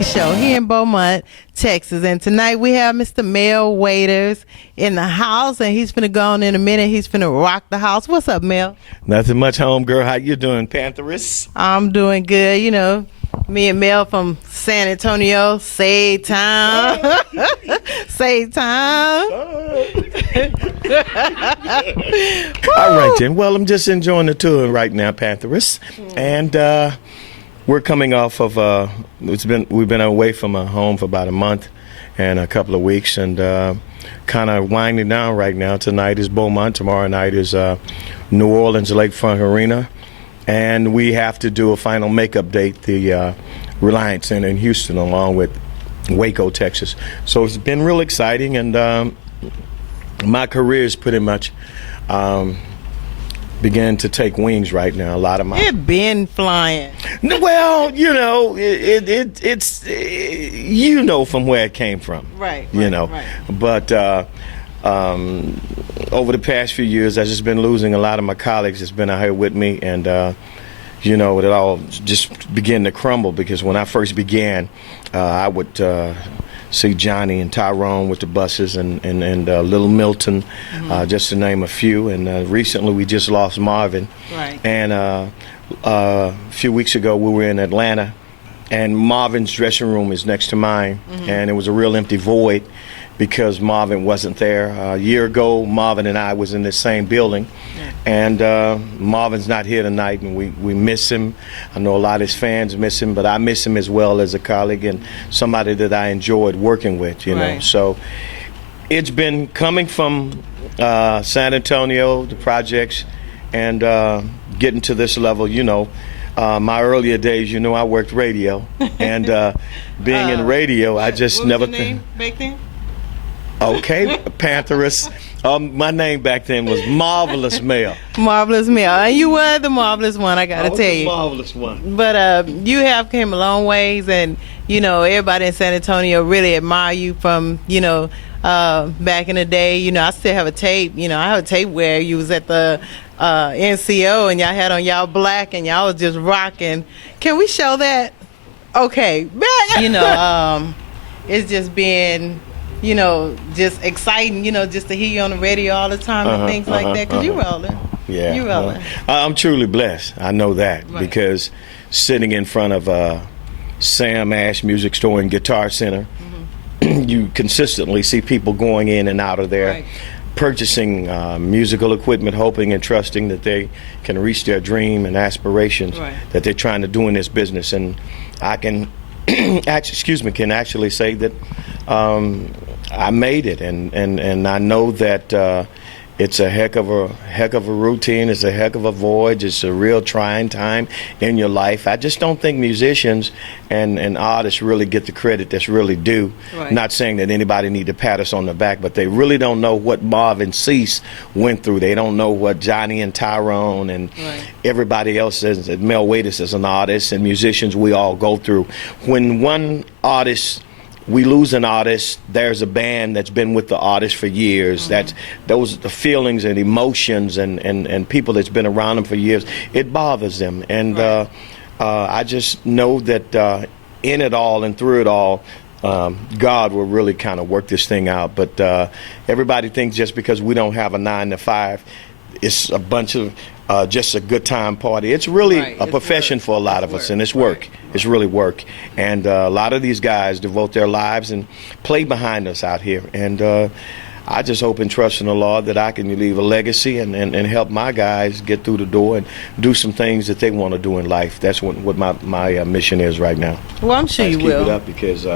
Show here in Beaumont, Texas. And tonight we have Mr. Mel Waiters in the house, and he's finna go on in a minute. He's finna rock the house. What's up, Mel? Nothing much, home girl. How you doing, Pantheress? I'm doing good. You know, me and Mel from San Antonio, same time. Same time. All right, then. Well, I'm just enjoying the tour right now, Pantheress. And we're coming off of, we've been away from home for about a month and a couple of weeks, and kind of winding down right now. Tonight is Beaumont. Tomorrow night is New Orleans Lakefront Arena. And we have to do a final makeup date, the Reliance Center in Houston, along with Waco, Texas. So it's been real exciting, and my career is pretty much beginning to take wings right now. A lot of my It been flying. Well, you know, it's you know from where it came from, Right. You know, right. But over the past few years, I've just been losing a lot of my colleagues that's been out here with me, and you know, it all just began to crumble, because when I first began, I would see Johnny and Tyrone with the buses, and Little Milton, just to name a few. And recently we just lost Marvin. Right. And a few weeks ago we were in Atlanta, and Marvin's dressing room is next to mine, and it was a real empty void because Marvin wasn't there. A year ago, Marvin and I was in the same building, and Marvin's not here tonight, and we miss him. I know a lot of his fans miss him, but I miss him as well as a colleague and somebody that I enjoyed working with, you know. Right. So it's been coming from San Antonio, the projects, and getting to this level, you know. My earlier days, you know, I worked radio, and being in radio, I just what never. Was your name back then? Okay, Pantheress. My name back then was Marvelous Mel. Marvelous Mel. And you were the marvelous one, I gotta I was tell the you. marvelous one. But you have came a long ways, and you know, everybody in San Antonio really admire you from, you know, back in the day. You know, I still have a tape. You know, I have a tape where you was at the NCO and y'all had on y'all black and y'all was just rocking. Can we show that? Okay. You know, it's just been, you know, just exciting, you know, just to hear you on the radio all the time and things like that, because you rolling. Yeah. You rolling. I'm truly blessed. I know that, Right. because sitting in front of Sam Ash Music Store and Guitar Center, you consistently see people going in and out of there, Right. purchasing musical equipment, hoping and trusting that they can reach their dream and aspirations Right. that they're trying to do in this business. And I can can actually say that I made it, and I know that it's a heck of a routine. It's a heck of a voyage. It's a real trying time in your life. I just don't think musicians and artists really get the credit that's really due. Right. Not saying that anybody need to pat us on the back, but they really don't know what Marvin Cease went through. They don't know what Johnny and Tyrone and Right. everybody else is. Mel Waiters as an artist, and musicians we all go through. When one artist, we lose an artist, there's a band that's been with the artist for years. Those the feelings and emotions and people that's been around them for years, it bothers them. And Right. I just know that in it all and through it all, God will really kind of work this thing out. But everybody thinks just because we don't have a 9 to 5, it's a bunch of just a good time party. It's really Right. a It's profession work. for a lot of It's us, work. and it's work. Right. It's really work. And a lot of these guys devote their lives and play behind us out here. And I just hope and trust in the Lord that I can leave a legacy and help my guys get through the door and do some things that they want to do in life. That's what my mission is right now. Well, I'm sure Let's you keep will. it up, because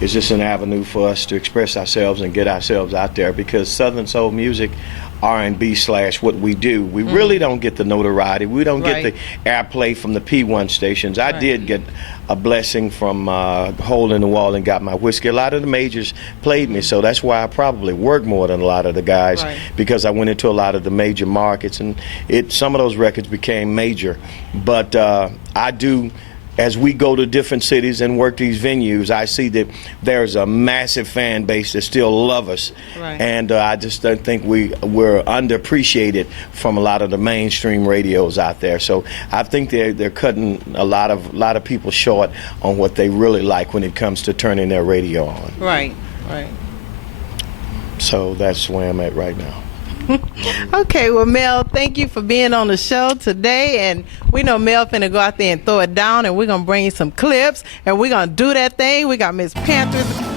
it's just an avenue for us to express ourselves and get ourselves out there, because Southern Soul music, R&B / what we do, we really don't get the notoriety. We don't Right. get the airplay from the P1 stations. I Right. did get a blessing from Hole in the Wall and Got My Whiskey. A lot of the majors played me, so that's why I probably work more than a lot of the guys, Right. because I went into a lot of the major markets, and some of those records became major. But I do as we go to different cities and work these venues, I see that there's a massive fan base that still love us. Right. And I just don't think we're underappreciated from a lot of the mainstream radios out there. So I think they're cutting a lot of people short on what they really like when it comes to turning their radio on. Right, right. So that's where I'm at right now. Okay, well, Mel, thank you for being on the show today, and we know Mel finna go out there and throw it down, and we're gonna bring you some clips, and we're gonna do that thing. We got Miss Pantheress